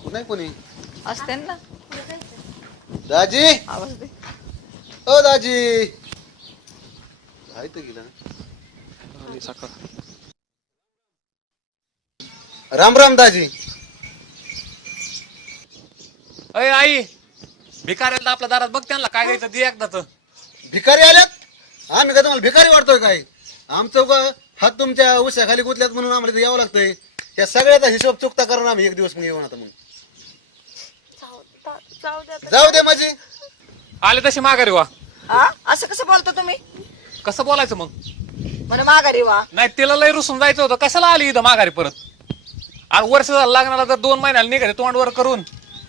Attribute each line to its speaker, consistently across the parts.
Speaker 1: नाही कोणी
Speaker 2: असते ना.
Speaker 1: दाजी
Speaker 2: आवाज दे.
Speaker 1: ओ दाजी आहे तर गेला
Speaker 3: आणि सकाळ
Speaker 1: राम राम दाजी.
Speaker 3: अय आई भिकाऱ्याला आपल्या दारात बघ त्यांना काय द्यायचं दे एकदाच.
Speaker 1: भिकारी आल्यात आम्ही का तुम्हाला भिकारी वाटतोय काय आमचं हात तुमच्या उशाखाली गुतल्यात म्हणून आम्हाला इथं यावं लागतंय या सगळ्याचा हिशोब चुकता करून आम्ही एक दिवस मग येऊन आता मग जाऊ दे माझी
Speaker 3: आले तशी माघारी वा.
Speaker 2: हा असं कसं बोलतो तुम्ही?
Speaker 3: कसं बोलायचं मग
Speaker 2: म्हणे माघारी वा.
Speaker 3: नाही तिला लय रुसून जायचं होतं कशाला आली इथं माघारी परत. आणि वर्ष झालं लागणार तर 2 महिन्याला निघाले तोंडवर करून.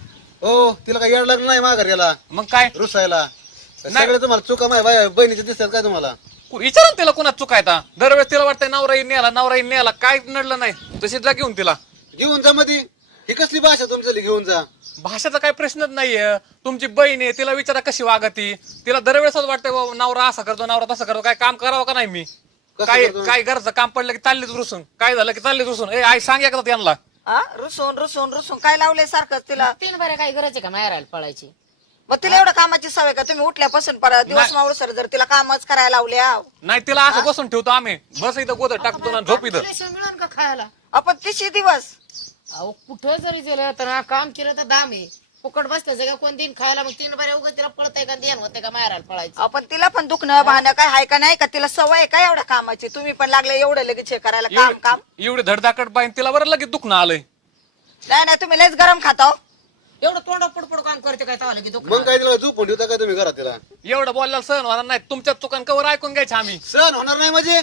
Speaker 1: हो तिला काय येड लागलं नाही माघार याला
Speaker 3: मग काय
Speaker 1: रुसायला सगळे तुम्हाला चुका माझ्या बहिणीचे दिसतात काय तुम्हाला
Speaker 3: विचारा तिला कोणाच चुकायता. दरवेळेस तिला वाटतंय नवरा येईन न्याला काय नडलं नाही तशीच जा घेऊन तिला.
Speaker 1: घेऊन जा मध्ये ही कसली भाषा तुमच्या घेऊन जा.
Speaker 3: भाषेचा काही प्रश्नच नाहीये. तुमची बहीण आहे तिला विचारा कशी वागती. तिला दरवेळेस वाटतंय नवरा असा करतो नवरा तसा करतो काय काम करावं का नाही मी काय
Speaker 1: करतो?
Speaker 3: काय घरचं काम पडलं की चाललीच रुसून काय झालं की चाललीच रुसून. ए आई सांग एकदा त्यांना.
Speaker 2: हा रुसून रुसून रुसून काय लावलंय सारखं तिला?
Speaker 4: तीन बऱ्या काही गरज आहे का मारायला पळायची?
Speaker 2: मग तिला एवढं कामाची सवय का? तुम्ही उठल्यापासून परत दिवस मावळ सर जर तिला कामच करायला लावल्या.
Speaker 3: नाही तिला असं बसून ठेवतो आम्ही बस इथं गोदर टाकतो ना झोप इथं.
Speaker 4: पैसे मिळून का खायला?
Speaker 2: आपण तिशी दिवस
Speaker 4: अहो कुठं जरी गेलं तर ना काम केलं तर दाम आहे. फुकट बसतं सगळं कोण दिन खायला मग तीन बऱ्या उगत तिला पळताय का देण होते का मारायला पळायचं?
Speaker 2: आपण तिला पण दुखणं भाणं काय हाय का नाही का? तिला सवय आहे का एवढ्या कामाची? तुम्ही पण लागले एवढं लगेच हे करायला काम काम.
Speaker 3: एवढे धडधाकट पाहिजे तिला बरं लगेच दुखणं आलंय.
Speaker 2: नाही नाही तुम्ही लयच गरम खाता.
Speaker 4: एवढं तोंड पुडपुड काम करते काय तावलं की दुःख
Speaker 1: मग काय तिला झोपून ठेवता काय तुम्ही घरात तिला
Speaker 3: एवढं बोलल्याला सहन होणार नाही. तुमच्या चुकान कवर ऐकून घ्यायचं आम्ही.
Speaker 1: सहन होणार नाही म्हणजे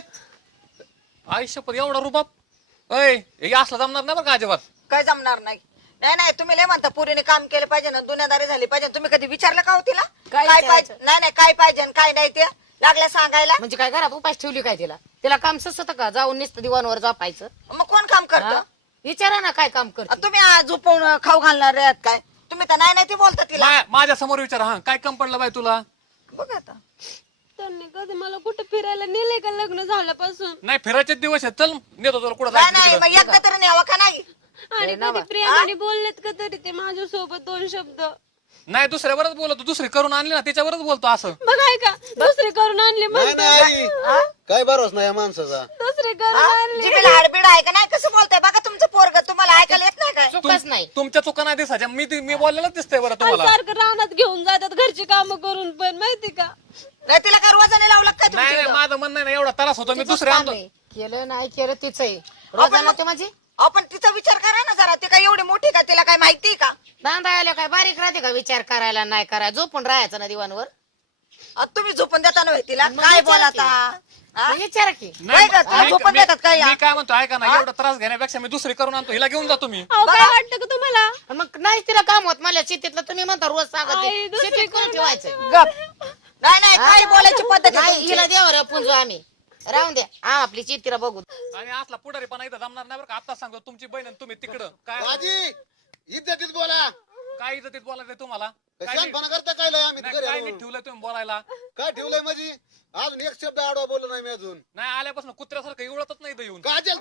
Speaker 3: आयुष्यपत एवढा रुबाब अय हे असलं जमणार नाही बरं का अजिबात.
Speaker 2: काय जमणार नाही. नाही नाही तुम्ही लय म्हणता पुरीने काम केलं पाहिजे ना दुनियादारी झाली पाहिजे. तुम्ही कधी विचारलं का हो तिला
Speaker 4: काय
Speaker 2: काय
Speaker 4: विचारायचं?
Speaker 2: पाहिजे? नाही नाही काय पाहिजे आणि काय नाही ते लागल्या सांगायला.
Speaker 4: म्हणजे काय घरात उपास ठेवली काय तिला? तिला काम ससत का जाऊन नुसतं दिवाणवर झोपायचं?
Speaker 2: मग कोण काम करतं?
Speaker 4: विचारा ना काय काम करते.
Speaker 2: तुम्ही आज झोपवून खाऊ घालणार आहात काय? तुम्ही तर नाही नाही ते बोलता तिला.
Speaker 3: माझ्या समोर विचार हा काय कम पडलं बाई तुला.
Speaker 2: बघ आता
Speaker 5: त्यांनी कधी मला कुठे फिरायला नेले का लग्न झाल्यापासून?
Speaker 3: नाही फिरायचे दिवस आहेत चल नेतो तुला कुठं
Speaker 2: नाही नाही
Speaker 3: जायचं
Speaker 2: मग एकदा तरी न्यावं का नाही?
Speaker 5: आणि कधी प्रेमाने बोललेत का तरी ते माझ्या सोबत 2 शब्द?
Speaker 3: नाही दुसऱ्यावरच बोलतो दुसरी करून आणली ना त्याच्यावरच बोलतो असं.
Speaker 5: बघ आहे का दुसरे करून आणले
Speaker 1: नाही
Speaker 5: म्हणतो.
Speaker 1: नाही काय भरोस नाही या माणसाचा.
Speaker 5: दुसरे करून आणले.
Speaker 2: जिभेला हाडबीड आहे का नाही? कसं बोलताय बघा तुमचं पोरग. तुम्हाला ऐकायला येत नाही काय?
Speaker 4: चुकच नाही.
Speaker 3: तुमच्या चुका नाही दिसायच्या मी बोललेलंच दिसतंय बरं
Speaker 5: आणि
Speaker 3: तुम्हाला.
Speaker 5: सारखं रानात घेऊन जातात घरची कामं करून पण माहिती का?
Speaker 2: नाही तिला काय रोजाने लावलं काय
Speaker 3: नाही नाही,
Speaker 2: तुमच्या?
Speaker 3: माझं म्हणणं नाही एवढा त्रास होतो मी
Speaker 4: तिचंच
Speaker 3: दुसऱ्या
Speaker 4: काम
Speaker 3: आणतो.
Speaker 4: आहे. केलं नाही केलं तिचं आहे. रोजाना ते माझी
Speaker 2: आपण तिचा विचार करा ना जरा. ती काय एवढी मोठी का? तिला काय माहिती का?
Speaker 4: बांधा आल्या काय बारीक राहते का विचार करायला नाही करायला? झोपून राहायचं ना दिवाणवर.
Speaker 2: तुम्ही झोपून देता ना तिला
Speaker 4: मग
Speaker 2: काय
Speaker 4: विचारा की.
Speaker 2: बोलाता?
Speaker 4: मग विचारा की.
Speaker 2: काय का? तुला झोपून देतात काय या?
Speaker 3: मी काय म्हणतो ऐका ना एवढा त्रास घेण्यापेक्षा मी दुसरी करून आणतो हिला घेऊन जातो मी.
Speaker 5: अहो काय वाटतं का तुम्हाला?
Speaker 4: पण मग नाही तिला काम होत मला शेतीतलं तुम्ही म्हणता रोज सांगत
Speaker 5: आई,
Speaker 4: आहे.
Speaker 5: दुसरी
Speaker 4: शेतीत कोण
Speaker 5: कोण
Speaker 4: ठेवायचं?
Speaker 2: गप. नाही नाही काय बोलायची पद्धत आहे
Speaker 4: नाही
Speaker 2: तुमची?
Speaker 4: हिला देवर पुंजू आम्ही राहून द्या आपली चित्तीला बघू.
Speaker 3: आणि असला पुढारी पण इथं जमणार नाही बरं का. आता सांगतो तुमची बहीण आणि तुम्ही तिकडं काय
Speaker 1: दाजी इज्जतीत बोला.
Speaker 3: काय इज्जतीत बोलायचं तुम्हाला. काय
Speaker 1: शानपणा करता काय लय आम्ही
Speaker 3: नाही,
Speaker 1: घरी
Speaker 3: काय
Speaker 1: आलो.
Speaker 3: नीट ठेवलंय तुम्ही बोलायला.
Speaker 1: काय ठेवलंय माझी अजून एक शब्द आडवा बोललो नाही मी अजून.
Speaker 3: नाही आल्यापासून कुत्र्यासारखं इवळतच नाही इथं येऊन.
Speaker 1: काजल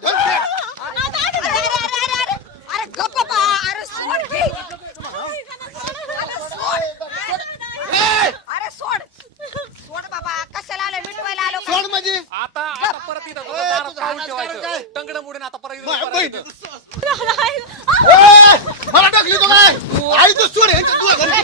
Speaker 2: अरे गप बाबा. अरे सोड की. अरे सोड. सोड बाबा. कशाला आलो? मिटवायला आलो का?
Speaker 1: सोड माझी
Speaker 3: आता परत इथं दारात पाऊल ठेवायचं. टंगडं मुडीन आता परत इथं
Speaker 1: माझ्या
Speaker 3: परत
Speaker 1: बहिणी.
Speaker 3: इथं.
Speaker 1: मला टाकली तो काय आई तू सोड ह्यांच्या तुला घरी.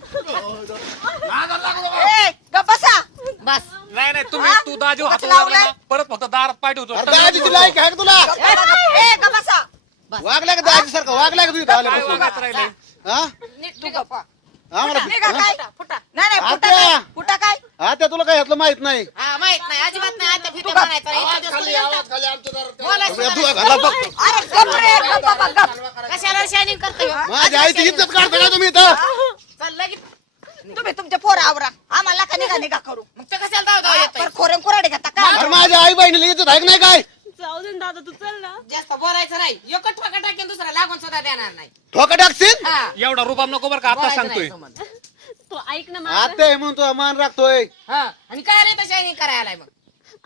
Speaker 2: ए, गप बसा.
Speaker 4: बस
Speaker 3: नाही नाही तुम्ही तू दाजी हात
Speaker 2: कसं लावलंय?
Speaker 3: लावला परत फक्त दारात पाय ठेवतो.
Speaker 1: अरे दाजीची लायक आहे का तुला
Speaker 2: ए, गप बसा.
Speaker 1: वागला का दाजी सारखं वागला का तुझी
Speaker 3: काय
Speaker 1: आल्यापासून
Speaker 3: वागायचं राहिलंय.
Speaker 1: हा
Speaker 4: नीट तू गप्पा.
Speaker 1: आम्हाला
Speaker 2: निघा काय?
Speaker 4: फुटा
Speaker 2: नाही नाही फुटा
Speaker 1: आत्या.
Speaker 2: काय? फुटा काय?
Speaker 1: आता तुला काय ह्यातलं माहित नाही.
Speaker 4: हा माहित नाही अजिबात नाही आता फिटे म्हणायचं नाही. इतके दिवस बोलायचं
Speaker 1: तुला घाला बघ
Speaker 2: अरे गप रे. गप बाबा गप.
Speaker 4: कशाला शायनिंग करतोय हो?
Speaker 1: माझ्या आईची इज्जत काढता का तुम्ही इथं.
Speaker 4: चल लगेच
Speaker 2: तुम्ही तुमचे पोरं आवरा. आम्हाला का निघा करू.
Speaker 4: मग ते कशाला धाव धाव येतोय?
Speaker 2: पर खोरेन कोराडे घेता का?
Speaker 1: अरे माझ्या आई बहिणीला इज्जत आहे का नाही काय.
Speaker 5: जाऊ दे ना दादा तू चल ना.
Speaker 4: जास्त बोलायचं नाही. एकच ठोका टाकेन दुसरा लागून सुद्धा देणार नाही.
Speaker 1: ठोका टाकशील
Speaker 4: हा
Speaker 3: एवढा रुबाब नको बरं का आता
Speaker 4: बोलायचं
Speaker 3: सांगतोय.
Speaker 4: नाही समज.
Speaker 5: तू ऐक ना माझं.
Speaker 1: आता आहे म्हणून तुझा मान राखतोय.
Speaker 4: हा आणि काय रे तर शायनिंग करायला मग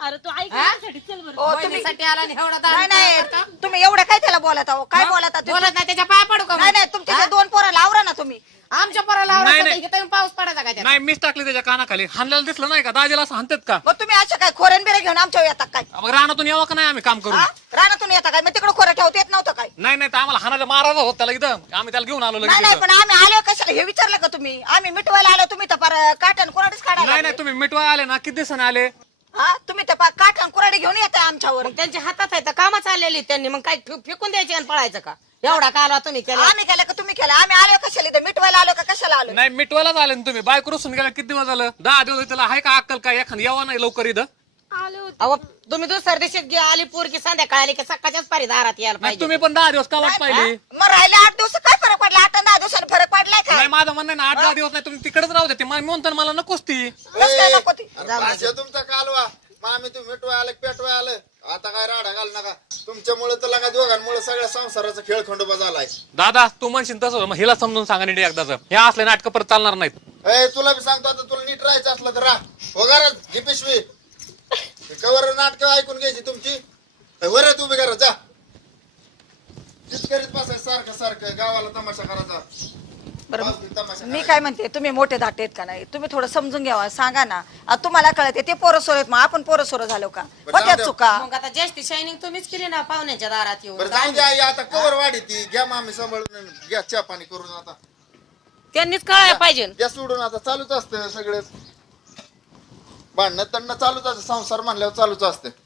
Speaker 5: अरे तू ऐकण्यासाठी चल बरं.
Speaker 2: ओ, तुम्ही
Speaker 4: बहिणीसाठी आला आणि एवढा
Speaker 2: नाही
Speaker 4: दाम
Speaker 2: नाही
Speaker 4: करता?
Speaker 2: तुम्ही एवढं काय त्याला बोलत आहो काय बोलत आहात?
Speaker 4: बोलत नाही त्याच्या पाया पडू का
Speaker 2: नाही नाही तुमच्या त्या दोन पोराला आवरा ना तुम्ही.
Speaker 4: आमच्या पोराला
Speaker 3: नाही,
Speaker 4: आवडत
Speaker 3: नाही.
Speaker 4: नाही पाऊस पडायचा काय त्याला?
Speaker 3: नाही मीच टाकली त्याच्या कानाखाली हाणलेलं दिसलं नाही का दाजीला असं हाणतात का
Speaker 2: मग तुम्ही अशा काय खोऱ्यान बिरे घेऊन आमच्या येतात काय?
Speaker 3: मग रानातून यावं का नाही आम्ही काम करून
Speaker 2: हा? रानातून येता काय? मग तिकडे खोरं ठेवता येत नव्हतं काय?
Speaker 3: नाही नाही तर आम्हाला हाणायला मारायचा होत त्याला इथं आम्ही त्याला घेऊन आलो लगेच
Speaker 2: नाही नाही
Speaker 3: इथं.
Speaker 2: पण आम्ही आलो कशाला हे विचारलं का तुम्ही? आम्ही मिटवायला आलो तुम्ही तर पार काटण कुराडीच काढायला
Speaker 3: नाही नाही
Speaker 2: लागले.
Speaker 3: तुम्ही मिटवाय आले ना किती दिवसाने आले
Speaker 2: हा तुम्ही तर पार काटण कुराडी घेऊन येता आमच्यावर.
Speaker 4: मग त्यांच्या हातात आहे तर कामच आलेली त्यांनी मग काय फेकून द्यायची आणि पळायचं का? एवढा कालवा तुम्ही केला.
Speaker 2: आम्ही केलं का तुम्ही केलं? आम्ही आलो कशाला इथं मिटवायला आलो का कशाला आलो?
Speaker 3: नाही मिटवायलाच आले ना तुम्ही बायको रुसून गेला किती दिवस झालं 10 दिवस त्याला आहे का अक्कल काय एखाद यावा नाही लवकर इथं
Speaker 5: आले होते.
Speaker 4: अहो तुम्ही दुसऱ्या दिवशी आली पोरकी संध्याकाळ आली की सकाळच्याच पारी दारात यायला
Speaker 3: नाही
Speaker 4: पाहिजे.
Speaker 3: तुम्ही पण 10 दिवस का वाट पाहिली
Speaker 2: मग राहिले 8 दिवस काय फरक पडला? 8-10 दिवसांनी फरक पडलाय का?
Speaker 3: नाही माझं म्हणणं आहे ना 8-10 दिवस नाही तुम्ही तिकडेच राहू दे म्हणतो ना मला नकोच ती
Speaker 2: कसं काय नको ती?
Speaker 1: भाषा तुमचा कालवा मामी तुम्ही मिटवाय आलं पेटवाय आलं आता काय राडा घाल नका तुमच्यामुळे तर लगा दोघांमुळे सगळ्या संसाराचा खेळ खंडोबा झालाय.
Speaker 3: दादा तू म्हणशील तसं मग हिला समजून सांगा नीट एकदाच हे असले नाटकं परत चालणार नाहीत
Speaker 1: ए तुला बी सांगतो आता तुला नीट राहायचं असलं तर राह वगारच घे पिशवी कवर नाटक ऐकून घ्यायची तुमची वरच उभी करा जा तीच करीत बसायचं सारखं सारखं गावाला तमाशा करायचा
Speaker 2: बरं,
Speaker 1: तमाशा
Speaker 2: मी काय म्हणते तुम्ही मोठे धाटे आहेत का नाही? तुम्ही थोडं समजून घ्यावा सांगा ना. आता तुम्हाला कळते ते पोरं सोर आहेत मग आपण पोरं सोर झालो का?
Speaker 1: बरं,
Speaker 2: होत्या
Speaker 1: जाऊ
Speaker 2: चुका.
Speaker 4: मग आता जेष्ठी शायनिंग तुम्हीच केली ना पाहुण्याच्या दारात येऊन.
Speaker 1: बरं जाऊ द्या आई, आता कवर वाढी ती घ्या मामी सांभाळून घ्या चहा पाणी करून आता
Speaker 4: त्यांनीच कळायला पाहिजे.
Speaker 1: घ्या सोडून आता चालूच असतं सगळेच भांडणं तंडणं चालूच असतं संसार म्हणल्यावर चालूच असतं.